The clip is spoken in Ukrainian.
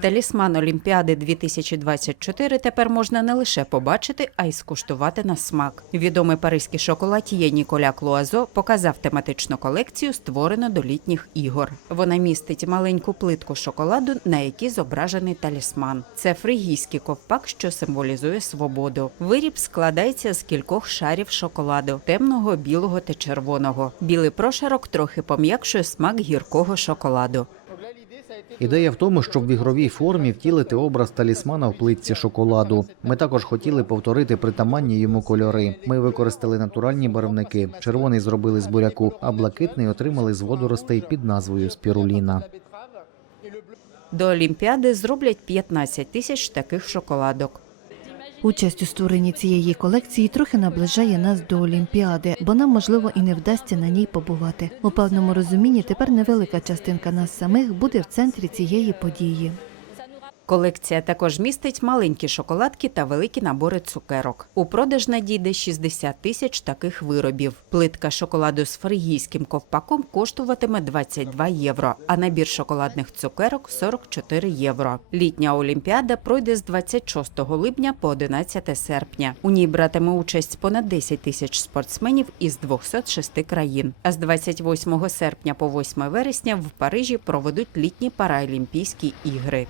Талісман Олімпіади 2024 тепер можна не лише побачити, а й скуштувати на смак. Відомий паризький шоколад'є Ніколя Клуазо показав тематичну колекцію, створену до літніх ігор. Вона містить маленьку плитку шоколаду, на якій зображений талісман. Це фригійський ковпак, що символізує свободу. Виріб складається з кількох шарів шоколаду темного, білого та червоного. Білий прошарок трохи пом'якшує смак гіркого шоколаду. Ідея в тому, щоб в ігровій формі втілити образ талісмана в плитці шоколаду. Ми також хотіли повторити притаманні йому кольори. Ми використали натуральні барвники. Червоний зробили з буряку, а блакитний отримали з водоростей під назвою спіруліна. До Олімпіади зроблять 15 тисяч таких шоколадок. Участь у створенні цієї колекції трохи наближає нас до Олімпіади, бо нам можливо і не вдасться на ній побувати. У певному розумінні тепер невелика частинка нас самих буде в центрі цієї події. Колекція також містить маленькі шоколадки та великі набори цукерок. У продаж надійде 60 тисяч таких виробів. Плитка шоколаду з фригійським ковпаком коштуватиме 22 євро, а набір шоколадних цукерок 44 євро. Літня олімпіада пройде з 26 липня по 11 серпня. У ній братиме участь понад 10 тисяч спортсменів із 206 країн. А з 28 серпня по 8 вересня в Парижі проведуть літні параолімпійські ігри.